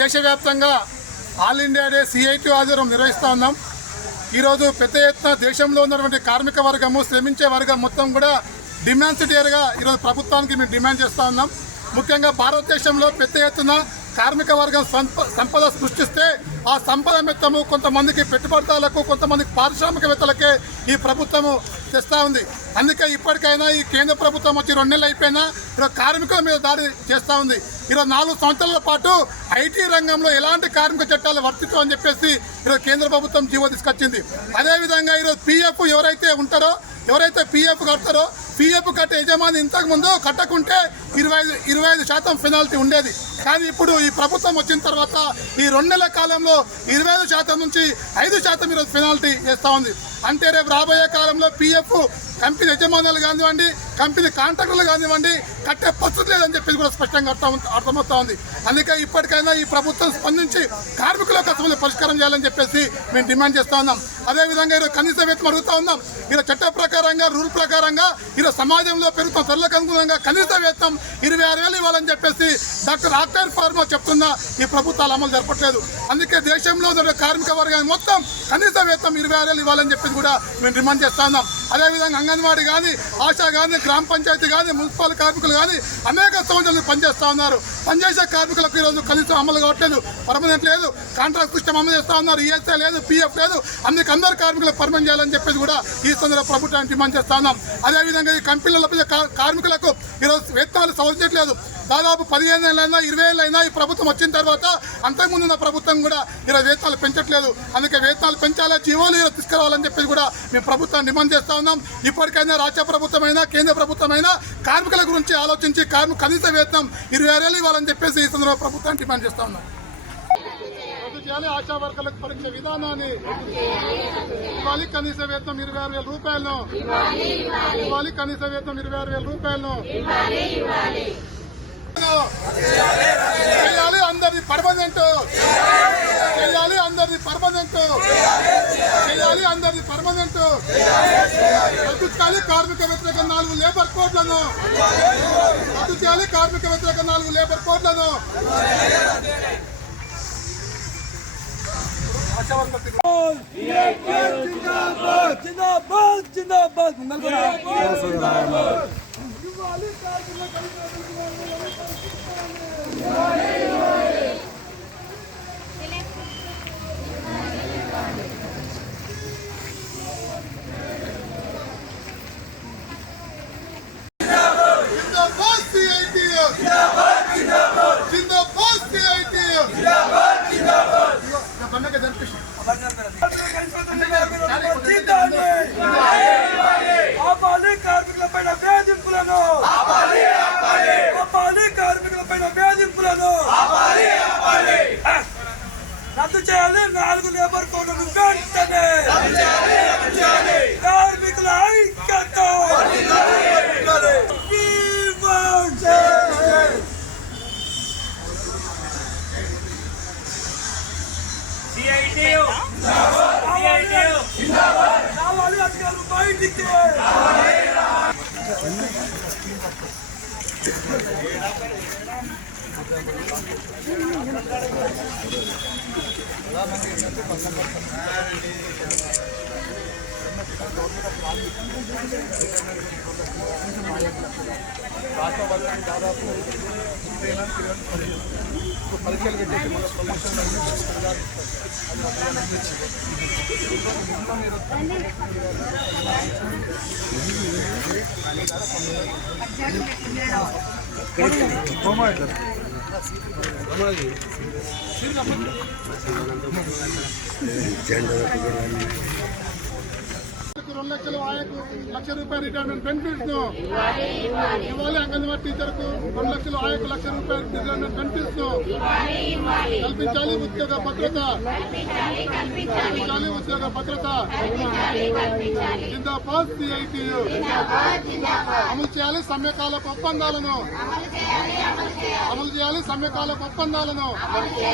దేశవ్యాప్తంగా all India day CIT ఆధ్వర్యం నిర్వహిస్తూ ఉన్నాం. ఈరోజు పెద్ద ఎత్తున దేశంలో ఉన్నటువంటి కార్మిక వర్గము శ్రమించే వర్గం మొత్తం కూడా డిమాండ్స్ డేర్గా ఈరోజు ప్రభుత్వానికి మేము డిమాండ్ చేస్తూ ఉన్నాం. ముఖ్యంగా భారతదేశంలో పెద్ద ఎత్తున కార్మిక వర్గం సంప సంపద సృష్టిస్తే ఆ సంపద మొత్తము కొంతమందికి పెట్టుబడిదారులకు కొంతమందికి పారిశ్రామికవేత్తలకే ఈ ప్రభుత్వము తెస్తా ఉంది. అందుకే ఇప్పటికైనా ఈ కేంద్ర ప్రభుత్వం వచ్చి రెండు నెలలు అయిపోయినా ఈరోజు కార్మికుల మీద దాడి చేస్తూ ఉంది. ఈరోజు నాలుగు సంవత్సరాల పాటు ఐటీ రంగంలో ఎలాంటి కార్మిక చట్టాలు వర్తిస్తాం అని చెప్పేసి ఈరోజు కేంద్ర ప్రభుత్వం జీవో తీసుకొచ్చింది. అదేవిధంగా ఈరోజు పీఎఫ్ ఎవరైతే ఉంటారో ఎవరైతే పీఎఫ్ కడతారో పిఎఫ్ కట్టే యజమాని ఇంతకుముందు కట్టకుంటే ఇరవై ఐదు ఇరవై ఐదు శాతం పెనాల్టీ ఉండేది. కానీ ఇప్పుడు ఈ ప్రభుత్వం వచ్చిన తర్వాత ఈ రెండు నెలల కాలంలో ఇరవై ఐదు శాతం నుంచి ఐదు శాతం ఈరోజు పెనాల్టీ వేస్తూ ఉంది. అంటే రేపు రాబోయే కాలంలో పిఎఫ్ కంపెనీ యజమానులు కానివ్వండి కంపెనీ కాంట్రాక్టర్లు కానివ్వండి కట్టే పరిస్థితి లేదని చెప్పేసి కూడా స్పష్టంగా అర్థం అర్థమవుతా ఉంది. అందుకే ఇప్పటికైనా ఈ ప్రభుత్వం స్పందించి కార్మికుల కష్టములు పరిష్కారం చేయాలని చెప్పేసి మేము డిమాండ్ చేస్తూ ఉన్నాం. అదేవిధంగా ఈరోజు కనీస వేతనం అడుగుతూ ఉన్నాం. ఈరోజు చట్ట ప్రకారంగా రూల్ ప్రకారంగా ఈరోజు సమాజంలో పెరుగుతున్న ధరలకు అనుగుణంగా కనీస వేతనం ఇరవై ఆరు వేలు ఇవ్వాలని చెప్పేసి డాక్టర్ ఆక్టర్ ఫార్మా చెప్తున్నా ఈ ప్రభుత్వాలు అమలు జరపట్లేదు. అందుకే దేశంలో కార్మిక వర్గాన్ని మొత్తం కనీస వేతనం ఇరవై ఆరు వేలు ఇవ్వాలని చెప్పేసి కూడా మేము డిమాండ్ చేస్తా ఉన్నాం. అదేవిధంగా అంగన్వాడీ కానీ ఆశా కానీ గ్రామ పంచాయతీ కానీ మున్సిపల్ కార్మికులు కానీ అనేక సంవత్సరాలు పనిచేస్తూ ఉన్నారు. పనిచేసే కార్మికులకు ఈరోజు కనీసం అమలు కావట్లేదు. పర్మనెంట్ లేదు. కాంట్రాక్ట్ సిస్టమ్ అమలు చేస్తూ ఉన్నారు. ఈఎస్ఐ లేదు పిఎఫ్ లేదు. అందుకు అందరు కార్మికులు పర్మనెంట్ చేయాలని చెప్పేసి కూడా ఈ సందర్భంగా ప్రభుత్వాన్ని డిమాండ్ చేస్తా ఉన్నాం. అదేవిధంగా ఈ కంపెనీలలో కార్మికులకు ఈరోజు వేతనాలు సవరించట్లేదు దాదాపు పదిహేను ఏళ్ళైనా ఇరవై ఏళ్ళైనా ఈ ప్రభుత్వం వచ్చిన తర్వాత అంతకుముందు ఉన్న ప్రభుత్వం కూడా ఈరోజు వేతనాలు పెంచట్లేదు. అందుకే వేతనాలు పెంచాలా జీవోలు ఈరోజు తీసుకురావాలని చెప్పేసి కూడా మేము ప్రభుత్వాన్ని డిమాండ్ చేస్తా ఉన్నాం. ఇప్పటికైనా రాష్ట్ర ప్రభుత్వమైనా కేంద్ర ప్రభుత్వమైనా కార్మికుల గురించి ఆలోచించి కార్మిక కనీస వేతనం ఇరవై ఆరేళ్ళు ఇవ్వాలని చెప్పేసి ఈ సందర్భంగా ప్రభుత్వాన్ని డిమాండ్ చేస్తా ఉన్నాం. చేయాలి ఆశా వర్కర్లకు పరీక్ష విధానాన్ని. ఇవ్వాలి కనీస వేతనం ఇరవై ఆరు వేల రూపాయలను. ఇవ్వాలి కనీస వేతనం ఇరవై ఆరు వేల రూపాయలను చేయాలి అందరిది పర్మనెంట్ చేయాలి అందరిది పర్మనెంట్ చేయాలి అందరిది పర్మనెంట్ రద్దు చేయాలి కార్మిక వ్యతిరేక నాలుగు లేబర్ కోడ్లను. రద్దు చేయాలి కార్మిక వ్యతిరేక నాలుగు లేబర్ కోడ్లను. జిందాబాద్. జిందాబాద్ జిందాబాద్. జిందాబాద్ సిఐటియు బండక జనకృష్ణ ఆపాలి కార్మికులపైన వేధింపులను ఆపాలి కార్మికులపైన వేధింపులను రద్దు చేయాలి నాలుగు లేబర్ కోడ్లను వెంటనే Terima kasih. పరీక్షలు పెట్టేసి మన ప్రమోషన్ రెండు లక్షల ఆయకు లక్ష రూపాయలు రిటైర్మెంట్ బెనిఫిట్స్ను. ఇవ్వాలి అంగన్వాడీ టీచర్కు రెండు లక్షల ఆయకు లక్ష రూపాయలు రిటైర్మెంట్ బెనిఫిట్స్ను. కల్పించాలి ఉద్యోగ భద్రత. కల్పించాలి ఉద్యోగ భద్రత. జిందాబాద్ సిఐటియు అమలు చేయాలి సమ్యకాల ఒప్పందాలను. అమలు చేయాలి సమ్యకాల ఒప్పందాలను.